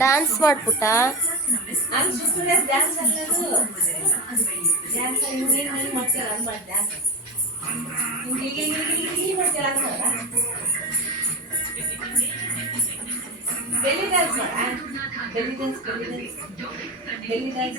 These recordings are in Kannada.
ಡ್ಯಾನ್ಸ್ ಮಾಡ್ಪುಟ್ಟ ಅದು ಸುತ್ತಲೇ ಡ್ಯಾನ್ಸ್ ಅನ್ನೋದು ಡ್ಯಾನ್ಸ್ ಹಿಂಗೆ ಹಿಂಗೆ ಮಾಡ್ತೀರ ಅದು ಮಾಡಿ ಡ್ಯಾನ್ಸ್ ಹಿಂಗೆ ಹಿಂಗೆ ಹಿಂಗೆ ಹಿಂಗೆ ಹಿಂಗೆ ಮಾಡ್ತೀರ ಅದು ಮಾಡ ಬೆಲ್ಲಿ ಡ್ಯಾನ್ಸ್ ಮಾಡ ಬೆಲ್ಲಿ ಡ್ಯಾನ್ಸ್ ಬೆಲ್ಲಿ ಡ್ಯಾನ್ಸ್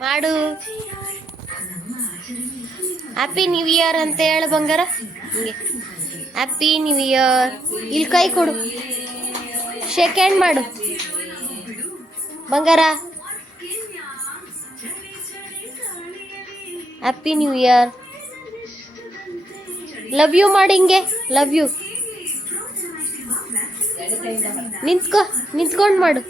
ಮಾಡು. ಹ್ಯಾಪಿ ನ್ಯೂ ಇಯರ್ ಅಂತ ಹೇಳ ಬಂಗಾರ. ಹ್ಯಾಪಿ ನ್ಯೂ ಇಯರ್ ಇಲ್ಲಿ ಕೈ ಕೊಡು. ಶೇಕ್ ಹ್ಯಾಂಡ್ ಮಾಡು. ಬಂಗಾರ. Happy new year love you ಮಾಡಿ ಹಿಂಗೆ. Love you. ನಿಂತ್ಕೋ ನಿಂತ್ಕೊಂಡು ಮಾಡು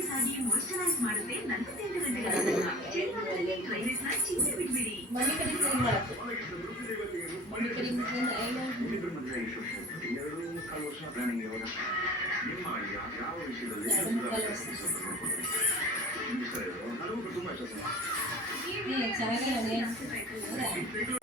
ಮನೆ